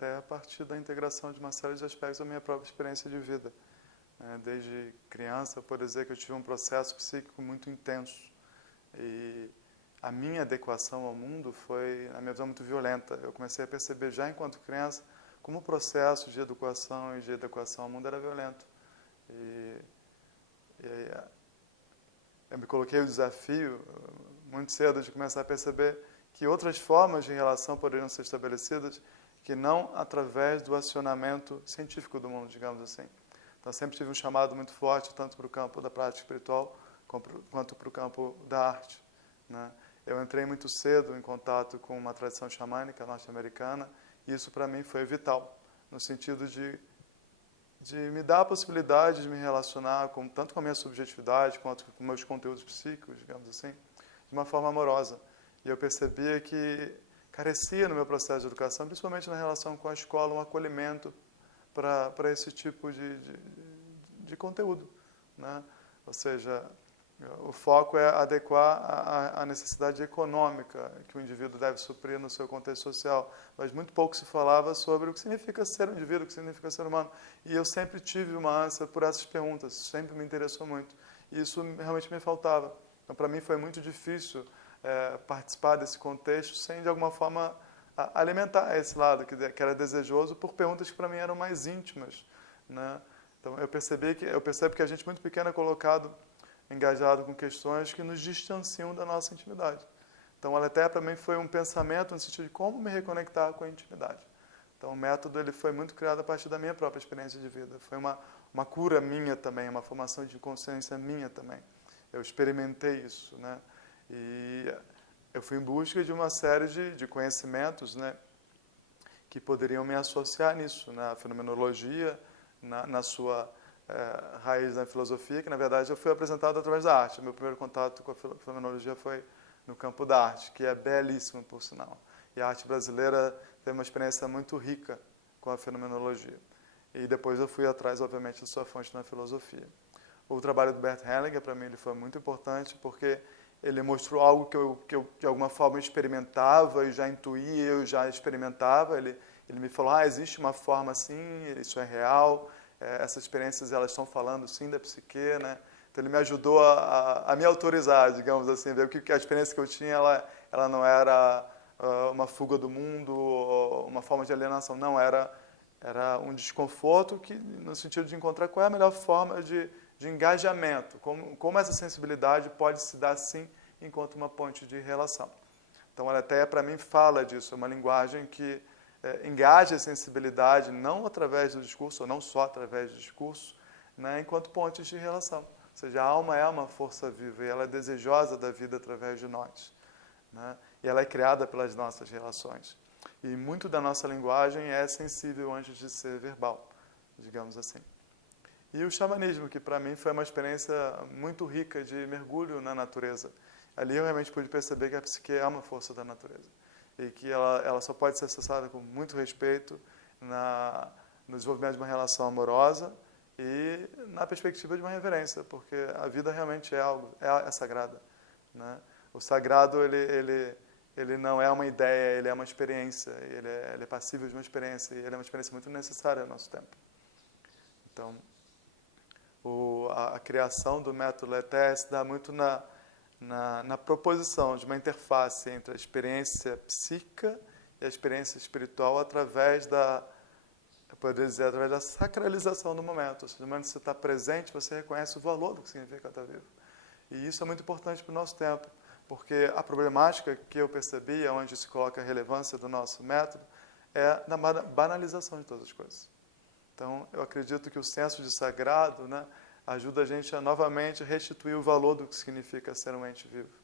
até a partir da integração de uma série de aspectos da minha própria experiência de vida. Desde criança, eu posso dizer que eu tive um processo psíquico muito intenso. E a minha adequação ao mundo foi, na minha visão, muito violenta. Eu comecei a perceber já enquanto criança como o processo de educação e de adequação ao mundo era violento. E eu me coloquei o desafio, muito cedo, de começar a perceber que outras formas de relação poderiam ser estabelecidas que não através do acionamento científico do mundo, digamos assim. Então, sempre tive um chamado muito forte, tanto para o campo da prática espiritual, quanto para o campo da arte, né? Eu entrei muito cedo em contato com uma tradição xamânica norte-americana, e isso para mim foi vital, no sentido de me dar a possibilidade de me relacionar tanto com a minha subjetividade, quanto com meus conteúdos psíquicos, digamos assim, de uma forma amorosa. E eu percebia que carecia no meu processo de educação, principalmente na relação com a escola, um acolhimento para esse tipo de conteúdo, né? Ou seja, o foco é adequar a necessidade econômica que o indivíduo deve suprir no seu contexto social, mas muito pouco se falava sobre o que significa ser um indivíduo, o que significa ser humano. E eu sempre tive uma ânsia por essas perguntas, sempre me interessou muito. E isso realmente me faltava. Então, para mim, foi muito difícil participar desse contexto sem, de alguma forma, alimentar esse lado que era desejoso por perguntas que, para mim, eram mais íntimas, né? Então, eu percebo que a gente, muito pequeno, é colocado engajado com questões que nos distanciam da nossa intimidade. Então, ela até para mim foi um pensamento no sentido de como me reconectar com a intimidade. Então, o método ele foi muito criado a partir da minha própria experiência de vida. Foi uma cura minha também, uma formação de consciência minha também. Eu experimentei isso, né? E eu fui em busca de uma série de conhecimentos, né, que poderiam me associar nisso, na fenomenologia, na sua raiz da filosofia, que na verdade eu fui apresentado através da arte. O meu primeiro contato com a fenomenologia foi no campo da arte, que é belíssimo, por sinal. E a arte brasileira teve uma experiência muito rica com a fenomenologia. E depois eu fui atrás, obviamente, da sua fonte na filosofia. O trabalho do Bert Hellinger, para mim, ele foi muito importante, porque ele mostrou algo que eu de alguma forma, experimentava e já intuía, eu já experimentava. Ele me falou, existe uma forma assim, isso é real, essas experiências elas estão falando sim da psique, né? Então ele me ajudou a me autorizar, digamos assim, ver que a experiência que eu tinha ela não era uma fuga do mundo, ou uma forma de alienação, não, era um desconforto que no sentido de encontrar qual é a melhor forma de engajamento, como essa sensibilidade pode se dar sim enquanto uma ponte de relação. Então ela até para mim fala disso, é uma linguagem que engaja a sensibilidade não através do discurso, ou não só através do discurso, né, enquanto pontes de relação. Ou seja, a alma é uma força viva e ela é desejosa da vida através de nós, né, e ela é criada pelas nossas relações. E muito da nossa linguagem é sensível antes de ser verbal, digamos assim. E o xamanismo, que para mim foi uma experiência muito rica de mergulho na natureza. Ali eu realmente pude perceber que a psique é uma força da natureza. E que ela só pode ser acessada com muito respeito no desenvolvimento de uma relação amorosa e na perspectiva de uma reverência, porque a vida realmente é sagrada, né? O sagrado, ele não é uma ideia, ele é uma experiência, ele é passível de uma experiência, e ele é uma experiência muito necessária ao nosso tempo. Então, a criação do método Leté se dá muito na proposição de uma interface entre a experiência psíquica e a experiência espiritual através através da sacralização do momento. Ou seja, no momento que você está presente, você reconhece o valor do que significa estar vivo. E isso é muito importante para o nosso tempo, porque a problemática que eu percebi, onde se coloca a relevância do nosso método, é na banalização de todas as coisas. Então, eu acredito que o senso de sagrado, né, ajuda a gente a novamente restituir o valor do que significa ser um ente vivo.